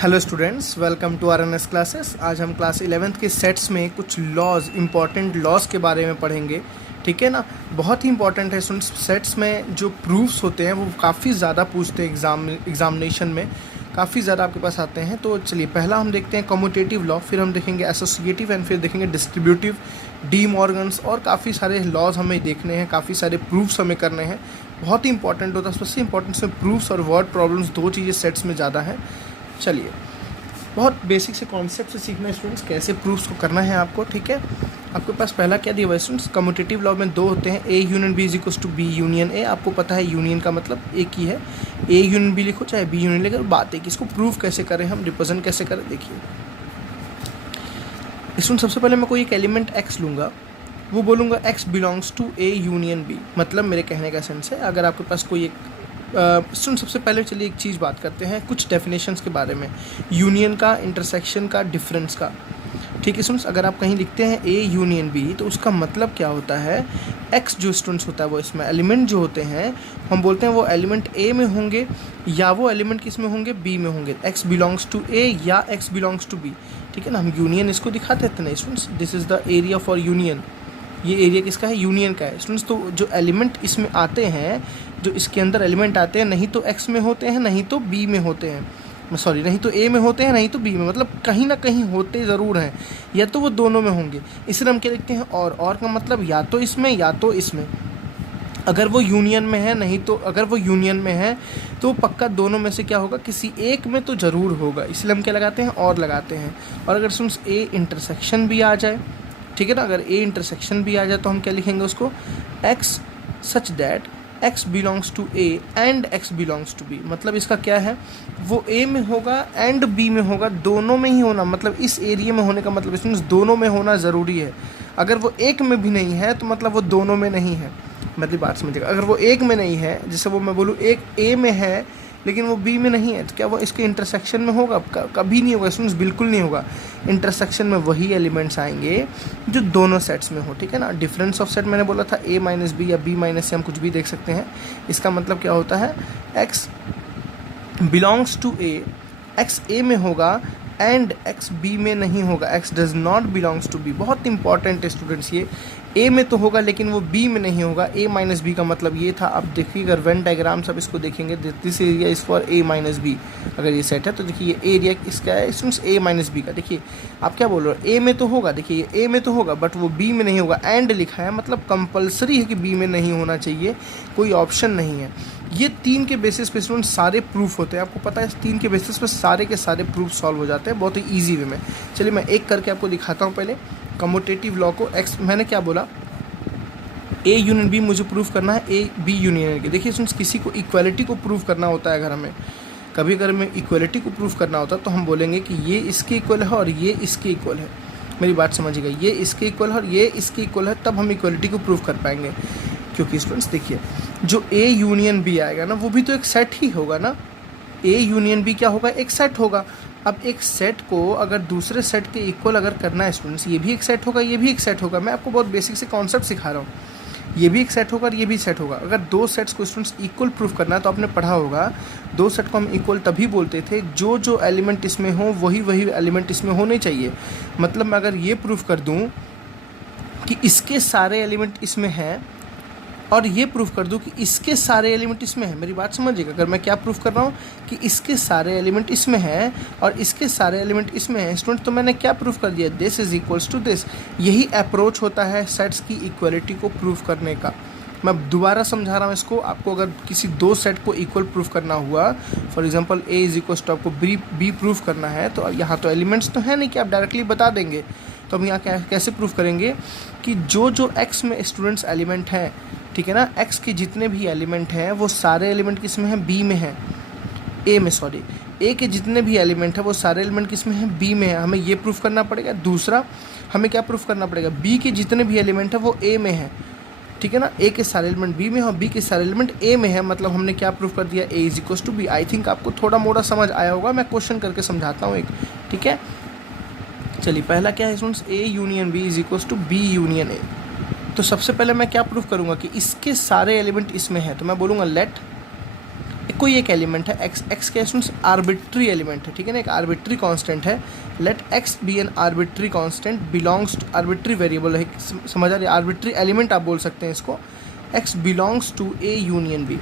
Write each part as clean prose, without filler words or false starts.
Hello students, welcome to RNS classes. आज हम class 11th के सेट्स में कुछ लॉज, इंपॉर्टेंट लॉज के बारे में पढ़ेंगे। ठीक है ना। बहुत ही इंपॉर्टेंट है स्टूडेंट्स। सेट्स में जो प्रूफ्स होते हैं वो काफ़ी ज़्यादा पूछते हैं एग्जामिनेशन में, काफ़ी ज़्यादा आपके पास आते हैं। तो चलिए पहला हम देखते हैं कम्यूटेटिव लॉ, फिर हम देखेंगे एसोसिएटिव एंड फिर देखेंगे डिस्ट्रीब्यूटिव, डी मॉर्गन्स और काफ़ी सारे लॉज हमें देखने हैं, काफ़ी सारे प्रूफ्स हमें करने हैं। बहुत ही इंपॉर्टेंट होता है, सबसे इंपॉर्टेंट में प्रूफ्स और वर्ड प्रॉब्लम्स, दो चीज़ें सेट्स में ज़्यादा हैं। चलिए बहुत बेसिक से कॉन्सेप्ट से सीखना है स्टूडेंट्स, कैसे प्रूफ्स को करना है आपको। ठीक है, आपके पास पहला क्या दिया हुआ है स्टूडेंट्स, कम्यूटेटिव लॉ में दो होते हैं, A union B is equals to B union A. आपको पता है यूनियन का मतलब एक ही है, ए यूनियन बी लिखो चाहे बी यूनियन लिखो, बात है कि इसको प्रूफ कैसे करें, हम रिप्रेजेंट कैसे करें। देखिए स्टूडेंट, सबसे पहले मैं कोई एक एलिमेंट एक्स लूँगा, वो बोलूँगा x belongs to A union B. मतलब मेरे कहने का सेंस है, अगर आपके पास कोई एक सुन, सबसे पहले चलिए एक चीज़ बात करते हैं कुछ डेफिनेशंस के बारे में, यूनियन का, इंटरसेक्शन का, डिफरेंस का। ठीक है स्टूडेंट्स, अगर आप कहीं लिखते हैं ए यूनियन बी तो उसका मतलब क्या होता है, एक्स जो स्टूडेंट्स होता है वो इसमें एलिमेंट जो होते हैं हम बोलते हैं वो एलिमेंट ए में होंगे या वो एलिमेंट किस में होंगे, बी में होंगे। एक्स बिलोंग्स टू ए या एक्स बिलोंग्स टू बी। ठीक है ना, हम यूनियन इसको दिखाते थे ना students, this is the area for union. ये एरिया किसका है, यूनियन का है स्टूडेंट्स। तो जो एलिमेंट इसमें आते हैं, जो इसके अंदर एलिमेंट आते हैं, नहीं तो एक्स में होते हैं नहीं तो बी में होते हैं, सॉरी नहीं तो ए में होते हैं नहीं तो बी में, मतलब कहीं ना कहीं होते ज़रूर हैं, या तो वो दोनों में होंगे। इसलिए हम क्या लिखते हैं, और का मतलब या तो इसमें या तो इसमें। अगर वो यूनियन में है नहीं तो, अगर वो यूनियन में है तो पक्का दोनों में से क्या होगा, किसी एक में तो ज़रूर होगा। इसलिए हम क्या लगाते हैं, और लगाते हैं। और अगर सुन ए इंटरसेक्शन भी आ जाए, ठीक है ना, अगर ए इंटरसेक्शन भी आ जाए तो हम क्या लिखेंगे उसको, x such that x belongs to A and x belongs to B. मतलब इसका क्या है, वो ए में होगा एंड बी में होगा, दोनों में ही होना। मतलब इस एरिया में होने का मतलब इसमें दोनों में होना ज़रूरी है। अगर वो एक में भी नहीं है तो मतलब वो दोनों में नहीं है। मतलब बात समझिएगा, अगर वो एक में नहीं है, जैसे वो मैं बोलूँ एक ए में है लेकिन वो बी में नहीं है, तो क्या वो इसके इंटरसेक्शन में होगा, कभी नहीं होगा स्टूडेंट्स, बिल्कुल नहीं होगा। इंटरसेक्शन में वही एलिमेंट्स आएंगे जो दोनों सेट्स में हो। ठीक है ना। डिफरेंस ऑफ सेट मैंने बोला था ए माइनस बी या बी माइनस से हम कुछ भी देख सकते हैं। इसका मतलब क्या होता है, X belongs to A, X A में होगा एंड एक्स बी में नहीं होगा, X does not belongs to B. बहुत इंपॉर्टेंट है स्टूडेंट्स, ये ए में तो होगा लेकिन वो बी में नहीं होगा। ए माइनस बी का मतलब ये था, अब देखिए अगर वेन डायग्राम सब इसको देखेंगे, this area is for A minus B. अगर ये सेट है तो देखिए ये एरिया इसका है स्टूडेंट्स ए माइनस बी का। देखिए आप क्या बोल रहे हो, ए में तो होगा, देखिए ए में तो होगा बट वो बी में नहीं होगा, एंड लिखा है मतलब कंपलसरी है कि बी में नहीं होना चाहिए, कोई ऑप्शन नहीं है। ये तीन के बेसिस पे स्टूडेंट सारे प्रूफ होते हैं, आपको पता है, तीन के बेसिस पे सारे के सारे प्रूफ सॉल्व हो जाते हैं बहुत ही ईजी वे में। चलिए मैं एक करके आपको दिखाता हूँ। पहले कम्यूटेटिव लॉ को, एक्स मैंने क्या बोला, ए यूनियन बी मुझे प्रूफ करना है ए बी यूनियन के। देखिए स्टूडेंट्स, किसी को इक्वालिटी को प्रूफ करना होता है, अगर हमें कभी अगर हमें इक्वालिटी को प्रूफ करना होता है तो हम बोलेंगे कि ये इसके इक्वल है और ये इसके इक्वल है। मेरी बात समझिएगा, ये इसके इक्वल है और ये इसके इक्वल है, तब हम इक्वालिटी को प्रूफ कर पाएंगे। क्योंकि स्टूडेंट्स देखिए, जो ए यूनियन बी आएगा ना, वो भी तो एक सेट ही होगा ना। ए यूनियन बी क्या होगा, एक सेट होगा। अब एक सेट को अगर दूसरे सेट के इक्वल अगर करना है स्टूडेंट्स, ये भी एक सेट होगा, ये भी एक सेट होगा। मैं आपको बहुत बेसिक से कॉन्सेप्ट सिखा रहा हूँ, ये भी एक सेट होगा और ये भी सेट होगा। अगर दो सेट्स को स्टूडेंट्स इक्वल प्रूफ करना है तो आपने पढ़ा होगा, दो सेट को हम इक्वल तभी बोलते थे जो जो एलिमेंट इसमें हो वही वही एलिमेंट इसमें होने चाहिए। मतलब मैं अगर ये प्रूफ कर दूँ कि इसके सारे एलिमेंट इसमें हैं और ये प्रूफ कर दूं कि इसके सारे एलिमेंट इसमें हैं, मेरी बात समझिएगा, अगर मैं क्या प्रूफ कर रहा हूँ कि इसके सारे एलिमेंट इसमें हैं और इसके सारे एलिमेंट इसमें हैं स्टूडेंट, तो मैंने क्या प्रूफ कर दिया, this is equals to this. यही अप्रोच होता है सेट्स की इक्वलिटी को प्रूफ करने का। मैं दोबारा समझा रहा हूँ इसको, आपको अगर किसी दो सेट को इक्वल प्रूफ करना हुआ, for example A is equals to आपको बी प्रूफ करना है, तो यहाँ तो एलिमेंट्स तो है नहीं कि आप डायरेक्टली बता देंगे। तो हम यहाँ कैसे प्रूफ करेंगे कि जो जो एक्स में स्टूडेंट्स एलिमेंट हैं, ठीक है ना, एक्स के जितने भी एलिमेंट हैं वो सारे एलिमेंट किस में हैं, बी में हैं, ए में सॉरी, ए के जितने भी एलिमेंट हैं वो सारे एलिमेंट किस में हैं, बी में है। हमें ये प्रूफ करना पड़ेगा। दूसरा हमें क्या प्रूफ करना पड़ेगा, बी के जितने भी एलिमेंट हैं वो ए में हैं, ठीक है ना, ए के सारे एलिमेंट बी में और बी के सारे एलिमेंट ए में है। मतलब हमने क्या प्रूफ कर दिया, A is equals to B. I think आपको थोड़ा मोड़ा समझ आया होगा, मैं क्वेश्चन करके समझाता हूँ एक, ठीक है। चलिए पहला क्या है students, A union B is equals to B union A. तो सबसे पहले मैं क्या प्रूफ करूंगा कि इसके सारे एलिमेंट इसमें हैं, तो मैं बोलूँगा लेट ए कोई एक एलिमेंट है एक्स, एक्स क्या है, आर्बिट्री एलिमेंट है, ठीक है ना, एक आर्बिट्री कांस्टेंट है, let x be an arbitrary constant belongs to, arbitrary variable है, समझ आ रही है, आर्बिट्री एलिमेंट आप बोल सकते हैं इसको, x belongs to A union B.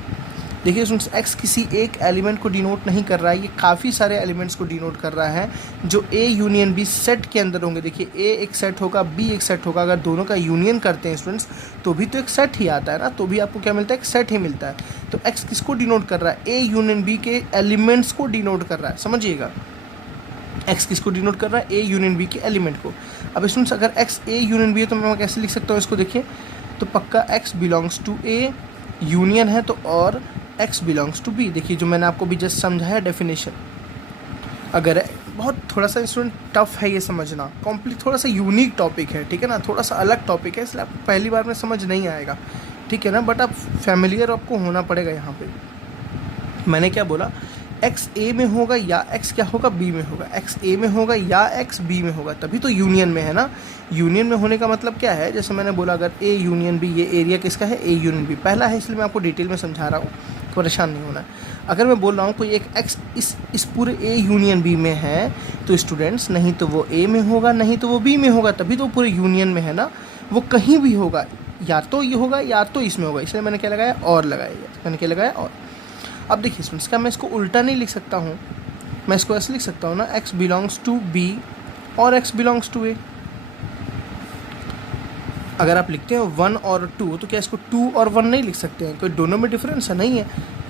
देखिए स्टूडेंट्स, एक्स किसी एक एलिमेंट को डिनोट नहीं कर रहा है, ये काफ़ी सारे एलिमेंट्स को डिनोट कर रहा है जो ए यूनियन बी सेट के अंदर होंगे। देखिए ए एक सेट होगा, बी एक सेट होगा, अगर दोनों का यूनियन करते हैं स्टूडेंट्स तो भी तो एक सेट ही आता है ना, तो भी आपको क्या मिलता है, एक सेट ही मिलता है। तो एक्स किसको डिनोट कर रहा है, ए यूनियन बी के एलिमेंट्स को डिनोट कर रहा है, समझिएगा, एक्स किसको डिनोट कर रहा है, ए यूनियन बी के एलिमेंट को। अब स्टूडेंट्स अगर एक्स ए यूनियन बी है तो मैं कैसे लिख सकता हूँ इसको, देखिए तो पक्का x belongs to A union है तो, और x बिलोंग्स टू b। देखिए जो मैंने आपको भी जस्ट समझाया डेफिनेशन, अगर बहुत थोड़ा सा स्टूडेंट टफ है ये समझना, कॉम्प्लीट थोड़ा सा यूनिक टॉपिक है, ठीक है ना, थोड़ा सा अलग टॉपिक है, इसलिए आपको पहली बार में समझ नहीं आएगा, ठीक है ना, बट आप फैमिलियर आपको होना पड़ेगा। यहाँ पे मैंने क्या बोला, एक्स ए में होगा या एक्स क्या होगा, बी में होगा, एक्स ए में होगा या एक्स बी में होगा, तभी तो यूनियन में है ना। यूनियन में होने का मतलब क्या है, जैसे मैंने बोला अगर ए यूनियन बी, ये एरिया किसका है, ए यूनियन बी पहला है, इसलिए मैं आपको डिटेल में समझा रहा हूँ, परेशान नहीं होना है। अगर मैं बोल रहा हूँ कोई एक एक्स इस पूरे ए यूनियन बी में है तो स्टूडेंट्स नहीं तो वो ए में होगा, नहीं तो वो बी में होगा, तभी तो पूरे यूनियन में है ना, वो कहीं भी होगा, या तो ये होगा या तो इसमें होगा, इसलिए मैंने क्या लगाया, और लगाया, मैंने क्या लगाया, और। अब देखिए स्टूडेंट्स, क्या मैं इसको उल्टा नहीं लिख सकता हूँ, मैं इसको ऐसे लिख सकता हूँ ना, एक्स बिलोंग्स टू बी और एक्स बिलोंग्स टू ए। अगर आप लिखते हैं 1 और 2 तो क्या इसको 2 और 1 नहीं लिख सकते हैं, कोई दोनों में डिफरेंस है, नहीं है।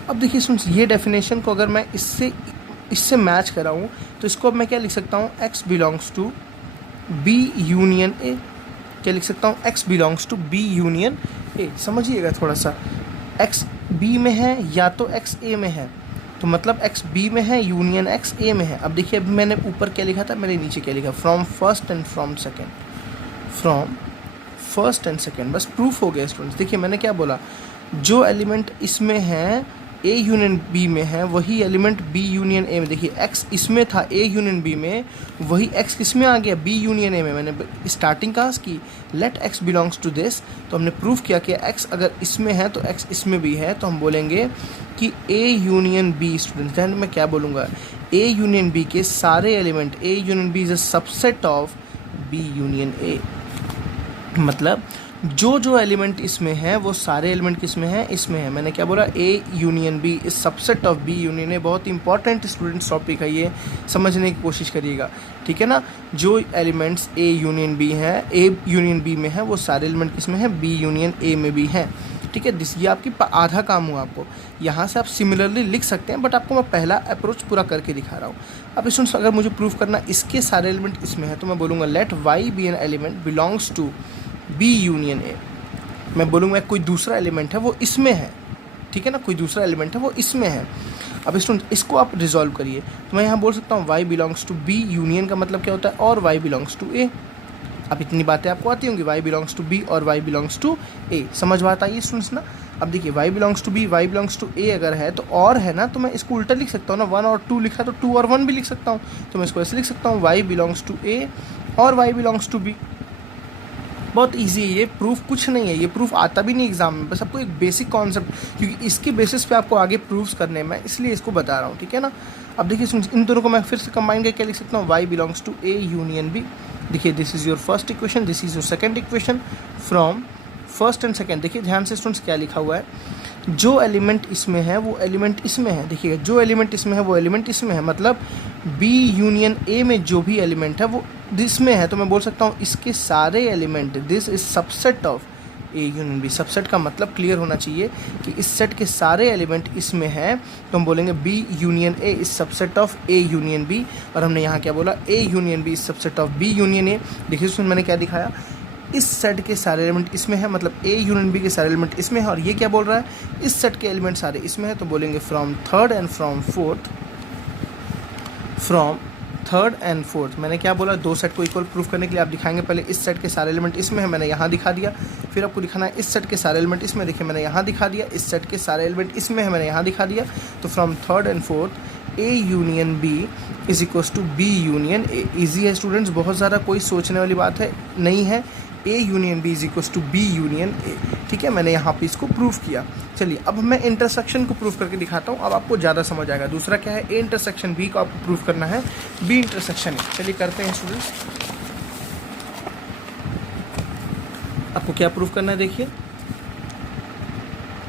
अब देखिए स्टूडेंट्स, ये डेफिनेशन को अगर मैं इससे मैच कराऊँ तो इसको अब मैं क्या लिख सकता हूँ, x belongs to B union A, क्या लिख सकता हूँ, x belongs to B union A. समझिएगा थोड़ा सा, एक्स बी में है या तो एक्स ए में है, तो मतलब एक्स बी में है यूनियन एक्स ए में है। अब देखिए अभी मैंने ऊपर क्या लिखा था, मैंने नीचे क्या लिखा, from first and from second, from first and second, बस प्रूफ हो गया स्टूडेंट्स। देखिए मैंने क्या बोला, जो एलिमेंट इसमें है ए यूनियन बी में है वही एलिमेंट बी यूनियन ए में, देखिए एक्स इसमें था ए यूनियन बी में, वही एक्स किस में आ गया, बी यूनियन ए में। मैंने स्टार्टिंग कहाँ से की, let x belongs to this, तो हमने प्रूफ किया कि एक्स अगर इसमें है तो एक्स इसमें भी है, तो हम बोलेंगे कि ए यूनियन बी। स्टूडेंट्स ध्यान, मैं क्या बोलूँगा, ए यूनियन बी के सारे element, A union B is a subset of B union A, मतलब जो जो एलिमेंट इसमें है वो सारे एलिमेंट किस में है, इसमें है। मैंने क्या बोला, A union B is subset of B union A. बहुत इंपॉर्टेंट स्टूडेंट्स टॉपिक है ये, समझने की कोशिश करिएगा, ठीक है ना। जो एलिमेंट्स ए यूनियन बी हैं, ए यूनियन बी में है, वो सारे एलिमेंट किस में है, बी यूनियन ए में भी हैं, ठीक है। ये आपकी आधा काम हुआ आपको, यहाँ से आप सिमिलरली लिख सकते हैं, बट आपको मैं पहला अप्रोच पूरा करके दिखा रहा हूँ। अब स्टूडेंट्स अगर मुझे प्रूफ करना इसके सारे एलिमेंट इसमें है, तो मैं बोलूँगा let y be an element belongs to B union A. मैं बोलूँगा कोई दूसरा एलिमेंट है वो इसमें है, ठीक है ना, कोई दूसरा एलिमेंट है वो इसमें है। अब स्टूडेंट इसको आप रिजॉल्व करिए, तो मैं यहाँ बोल सकता हूँ Y belongs to B union का मतलब क्या होता है, और वाई बिलोंग्स टू ए। अब इतनी बातें आपको आती होंगी, वाई बिलोंग्स टू बी और वाई बिलोंग्स टू ए, समझ बात आई स्टूडेंट्स ना। अब देखिए Y belongs to B, Y belongs to A अगर है तो और है ना, तो मैं इसको उल्टा लिख सकता हूँ ना, 1 और 2 लिखा तो 2 और 1 भी लिख सकता हूँ, तो मैं इसको ऐसे लिख सकता हूँ वाई बिलोंग्स टू ए और वाई बिलोंग्स टू बी। बहुत इजी है ये, प्रूफ कुछ नहीं है, ये प्रूफ आता भी नहीं एग्जाम में, बस आपको एक बेसिक कॉन्सेप्ट, क्योंकि इसके बेसिस पे आपको आगे प्रूफ्स करने में, इसलिए इसको बता रहा हूँ, ठीक है ना। अब देखिए इन दोनों को मैं फिर से कंबाइन करके लिख सकता हूँ, Y belongs to A union B. देखिए this is your first equation, this is your second equation, from first and second. देखिए ध्यान से स्टूडेंट्स क्या लिखा हुआ है, जो एलिमेंट इसमें है वो एलिमेंट इसमें है, देखिए जो एलिमेंट इसमें है वो एलिमेंट इसमें है, मतलब बी यूनियन ए में जो भी एलिमेंट है वो दिस में है, तो मैं बोल सकता हूँ इसके सारे element, this is subset of A union B. Subset का मतलब क्लियर होना चाहिए कि इस सेट के सारे एलिमेंट इसमें हैं, तो हम बोलेंगे B union A is subset of A union B. और हमने यहाँ क्या बोला, A union B is subset of B union A. देखिए उसमें मैंने क्या दिखाया, इस सेट के सारे एलिमेंट इसमें है, मतलब ए यूनियन बी के सारे एलिमेंट इसमें है, और ये क्या बोल रहा है, इस सेट के एलिमेंट सारे इसमें है, तो बोलेंगे from third and from fourth, from third and fourth. मैंने क्या बोला, दो सेट को इक्वल प्रूफ करने के लिए आप दिखाएंगे पहले इस सेट के सारे एलिमेंट इसमें है, मैंने यहाँ दिखा दिया, फिर आपको दिखाना है इस सेट के सारे एलिमेंट इसमें, देखिए मैंने यहाँ दिखा दिया, इस सेट के सारे एलिमेंट इसमें है, मैंने यहाँ दिखा दिया। तो from third and fourth A union B is equals to B union A. Easy है स्टूडेंट्स, बहुत ज़्यादा कोई सोचने वाली बात है नहीं है, A union B is equals to B union A। ठीक है, मैंने यहाँ पे इसको प्रूव किया। चलिए अब मैं इंटरसेक्शन को प्रूव करके दिखाता हूँ, अब आपको ज़्यादा समझ आएगा। दूसरा क्या है, A इंटरसेक्शन B को आपको प्रूव करना है B इंटरसेक्शन A। चलिए करते हैं स्टूडेंट्स, आपको क्या प्रूव करना है, देखिए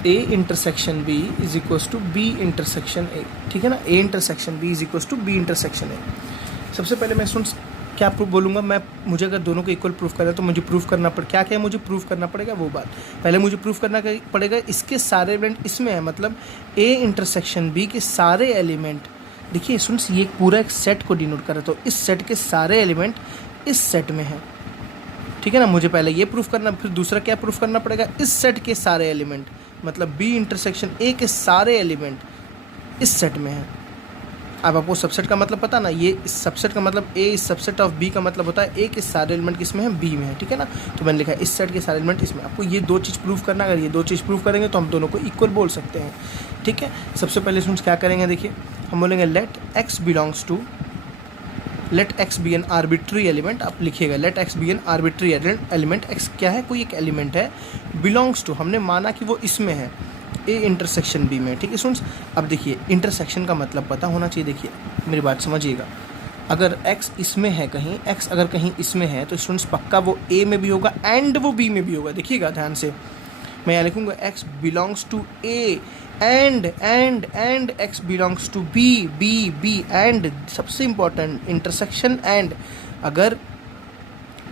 A intersection B is equals to B intersection A। ठीक है ना, A intersection B is equals to B intersection A। सबसे पहले मैं स्टूडेंट्स क्या प्रूफ बोलूँगा, मुझे अगर दोनों को इक्वल प्रूफ करना है तो मुझे प्रूफ करना क्या क्या मुझे प्रूफ करना पड़ेगा वो बात। पहले मुझे प्रूफ करना पड़ेगा इसके सारे एलिमेंट इसमें है, मतलब A इंटरसेक्शन B के सारे एलिमेंट, देखिए स्टूडेंट्स ये पूरा एक सेट को डिनोट कर रहा है, तो इस सेट के सारे एलिमेंट इस सेट में है। ठीक है ना, मुझे पहले ये प्रूफ करना, फिर दूसरा क्या प्रूफ करना पड़ेगा, इस सेट के सारे एलिमेंट, मतलब B इंटरसेक्शन A के सारे एलिमेंट इस सेट में है। अब आपको सबसेट का मतलब पता ना, ये इस सबसेट का मतलब A इस सबसेट ऑफ B का मतलब होता है A के सारे एलिमेंट किसमें है, B में है। ठीक है ना, तो मैंने लिखा है इस सेट के सारे एलिमेंट इसमें। आपको ये दो चीज़ प्रूफ करना, अगर ये दो चीज़ प्रूफ करेंगे तो हम दोनों को इक्वल बोल सकते हैं। ठीक है, सबसे पहले स्टूडेंट्स क्या करेंगे, देखिए हम बोलेंगे let x be an arbitrary element. आप लिखिएगा let x be an arbitrary element. x क्या है, कोई एक एलिमेंट है, बिलोंग्स टू, हमने माना कि वो इसमें है A इंटरसेक्शन B में। ठीक है स्टूडेंट्स, अब देखिए इंटरसेक्शन का मतलब पता होना चाहिए। देखिए मेरी बात समझिएगा, अगर x इसमें है कहीं, x अगर कहीं इसमें है तो स्टूडेंट्स पक्का वो A में भी होगा एंड वो B में भी होगा। देखिएगा ध्यान से, मैं यहाँ लिखूँगा x belongs to A and x belongs to B and, सबसे इम्पॉर्टेंट इंटरसेक्शन एंड, अगर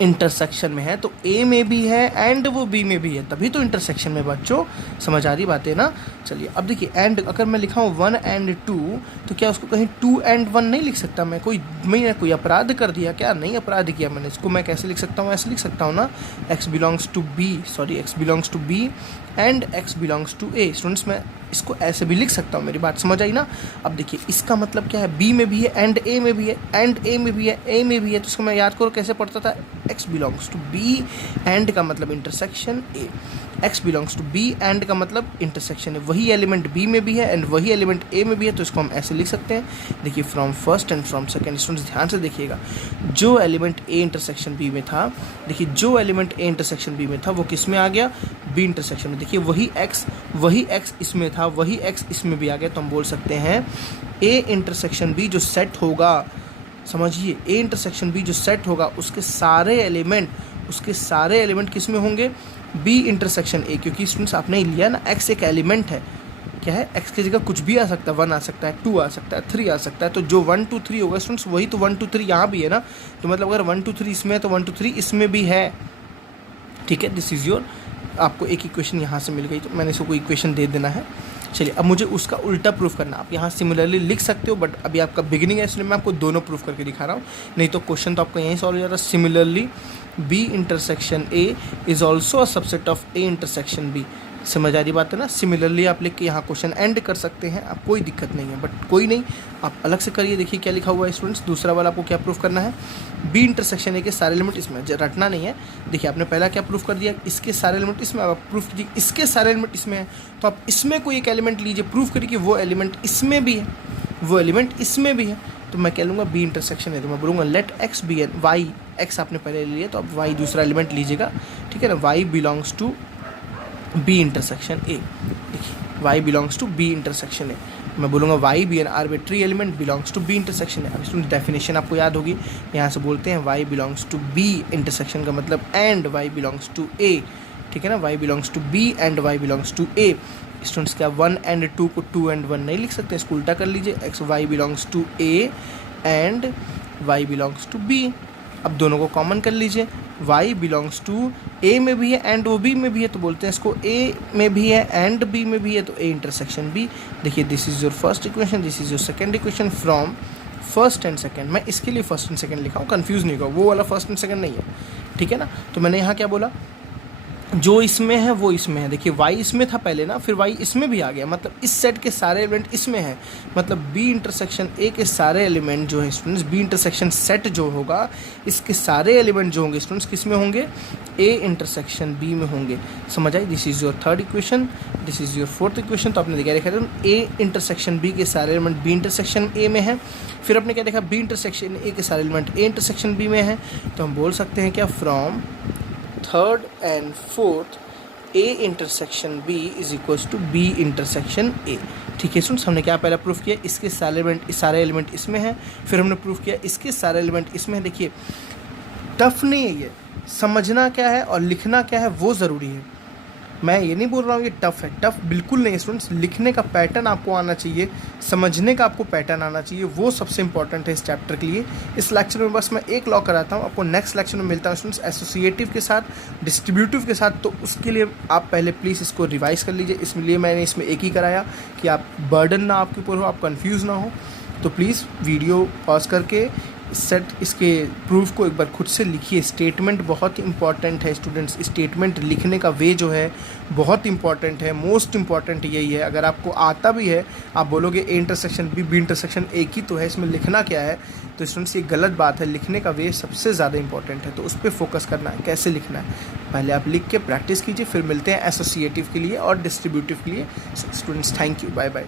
इंटरसेक्शन में है तो A में भी है एंड वो B में भी है, तभी तो इंटरसेक्शन में। बच्चों समझ आ रही बातें ना। चलिए अब देखिए एंड, अगर मैं लिखा हूँ 1 and 2 तो क्या उसको कहीं 2 and 1 नहीं लिख सकता मैं? मैंने कोई अपराध कर दिया क्या? नहीं अपराध किया मैंने। इसको मैं कैसे लिख सकता हूँ, ऐसे लिख सकता हूँ ना, x belongs to B and x belongs to A। Students मैं इसको ऐसे भी लिख सकता हूँ, मेरी बात समझ आई ना। अब देखिए इसका मतलब क्या है, B में भी है एंड A में भी है, एंड A में भी है, A में भी है, तो इसको मैं याद करो कैसे पढ़ता था, x belongs to B and का मतलब intersection A, x belongs to B and का मतलब इंटरसेक्शन है, वही एलिमेंट B में भी है एंड वही एलिमेंट A में भी है, तो इसको हम ऐसे लिख सकते हैं। देखिए from first and from second. Students ध्यान से देखिएगा, जो एलिमेंट A इंटरसेक्शन B में था, देखिए जो एलिमेंट A इंटरसेक्शन B में था वो किस में आ गया, B इंटरसेक्शन में। देखिए वही x इसमें था, वही x इसमें भी आ गया, तो हम बोल सकते हैं A इंटरसेक्शन B जो सेट होगा, समझिए A इंटरसेक्शन B जो सेट होगा उसके सारे एलिमेंट किस में होंगे, B इंटरसेक्शन A। क्योंकि स्टूडेंट्स आपने लिया ना x एक एलिमेंट है, क्या है, x की जगह कुछ भी आ सकता है, 1 आ सकता है, 2 आ सकता है, 3 आ सकता है, तो जो 1 2 3 होगा स्टूडेंट्स वही तो 1 2 3 यहाँ भी है ना, तो मतलब अगर 1 2 3 इसमें है तो 1 2 3 इसमें भी है। ठीक है, दिस इज़ योर, आपको एक इक्वेशन यहाँ से मिल गई, तो मैंने इसको इक्वेशन दे देना है। चलिए अब मुझे उसका उल्टा प्रूफ करना, आप यहाँ सिमिलरली लिख सकते हो, बट अभी आपका बिगिनिंग है इसलिए मैं आपको दोनों प्रूफ करके दिखा रहा हूँ, नहीं तो क्वेश्चन तो आपका यहीं सॉल्व हो जाता है। Similarly B intersection A is also a subset of A intersection B। समझ आ रही बात है ना। सिमिलरली आप लिख के यहाँ क्वेश्चन एंड कर सकते हैं, आप कोई दिक्कत नहीं है, बट कोई नहीं, आप अलग से करिए। देखिए क्या लिखा हुआ है स्टूडेंट्स, दूसरा वाला आपको क्या प्रूफ करना है, B इंटरसेक्शन A के सारे एलिमेंट इसमें, रटना नहीं है। देखिए आपने पहला क्या प्रूफ कर दिया, इसके सारे एलिमेंट इसमें, अब आप प्रूफ कीजिए इसके सारे एलिमेंट इसमें है, तो आप इसमें कोई एक एलिमेंट लीजिए, प्रूफ करिए कि वो एलिमेंट इसमें भी है, वो एलिमेंट इसमें भी है, तो मैं कह लूँगा B इंटरसेक्शन है, तो मैं बोलूँगा let x be an, y x आपने पहले ले लिया तो अब y दूसरा एलिमेंट लीजिएगा। ठीक है ना, y belongs to B intersection A। देखिए y belongs to B intersection A, मैं बोलूँगा y भी an arbitrary element belongs to B intersection A। अब इसमें डेफिनेशन आपको याद होगी, यहाँ से बोलते हैं y belongs to B intersection का मतलब and y belongs to A। ठीक है ना, y belongs to B and y belongs to A। Students क्या 1 and 2 को 2 and 1 नहीं लिख सकते, इसको उल्टा कर लीजिए, x y belongs to A and y belongs to B। अब दोनों को कॉमन कर लीजिए, y बिलोंग्स टू A में भी है एंड वो B में भी है, तो बोलते हैं इसको A में भी है एंड B में भी है, तो A इंटरसेक्शन B। देखिए this is your first equation, this is your second equation from first and second. मैं इसके लिए फर्स्ट एंड सेकंड लिखा हूँ, कंफ्यूज नहीं होगा, वो वाला फर्स्ट एंड सेकंड नहीं है। ठीक है ना, तो मैंने यहाँ क्या बोला, जो इसमें है वो इसमें है। देखिए y इसमें था पहले ना, फिर y इसमें भी आ गया, मतलब इस सेट के सारे एलिमेंट इसमें हैं, मतलब B इंटरसेक्शन A के सारे एलिमेंट जो है स्टूडेंट्स, B इंटरसेक्शन सेट जो होगा इसके सारे एलिमेंट जो होंगे स्टूडेंट्स किस में होंगे, A इंटरसेक्शन B में होंगे। समझ आई, this is your third equation, this is your fourth equation. तो आपने देखा A इंटरसेक्शन B के सारे एलिमेंट B इंटरसेक्शन A में है, फिर आपने क्या देखा, B इंटरसेक्शन A के सारे एलिमेंट A इंटरसेक्शन B में है, तो हम बोल सकते हैं क्या, from third and fourth A intersection B is equals to B intersection A। ठीक है स्टूडेंट्स, हमने क्या पहला प्रूफ किया, इसके सारे एलिमेंट इसमें हैं, फिर हमने प्रूफ किया इसके सारे एलिमेंट इसमें हैं। देखिए टफ नहीं है ये, समझना क्या है और लिखना क्या है वो ज़रूरी है। मैं ये नहीं बोल रहा हूँ ये टफ़ है, टफ़ बिल्कुल नहीं है स्टूडेंट्स। लिखने का पैटर्न आपको आना चाहिए, समझने का आपको पैटर्न आना चाहिए, वो सबसे इंपॉर्टेंट है इस चैप्टर के लिए। इस लेक्चर में बस मैं एक लॉ कराता हूँ, आपको नेक्स्ट लेक्चर में मिलता है स्टूडेंट्स एसोसिएटिव के साथ, डिस्ट्रीब्यूटिव के साथ। तो उसके लिए आप पहले प्लीज़ इसको रिवाइज़ कर लीजिए, इसलिए मैंने इसमें एक ही कराया कि आप बर्डन ना आपके ऊपर हो, आप कन्फ्यूज़ ना हो। तो प्लीज़ वीडियो पॉज करके सेट इसके प्रूफ को एक बार खुद से लिखिए। स्टेटमेंट बहुत इंपॉर्टेंट है स्टूडेंट्स, स्टेटमेंट लिखने का वे जो है बहुत इंपॉर्टेंट है, मोस्ट इंपॉर्टेंट यही है। अगर आपको आता भी है, आप बोलोगे ए इंटरसेक्शन बी इंटरसेक्शन एक ही तो है, इसमें लिखना क्या है, तो स्टूडेंट्स ये गलत बात है। लिखने का वे सबसे ज़्यादा इंपॉर्टेंट है, तो उस पर फोकस करना है, कैसे लिखना है। पहले आप लिख के प्रैक्टिस कीजिए, फिर मिलते हैं एसोसिएटिव के लिए और डिस्ट्रीब्यूटिव के लिए। Students thank you, bye bye.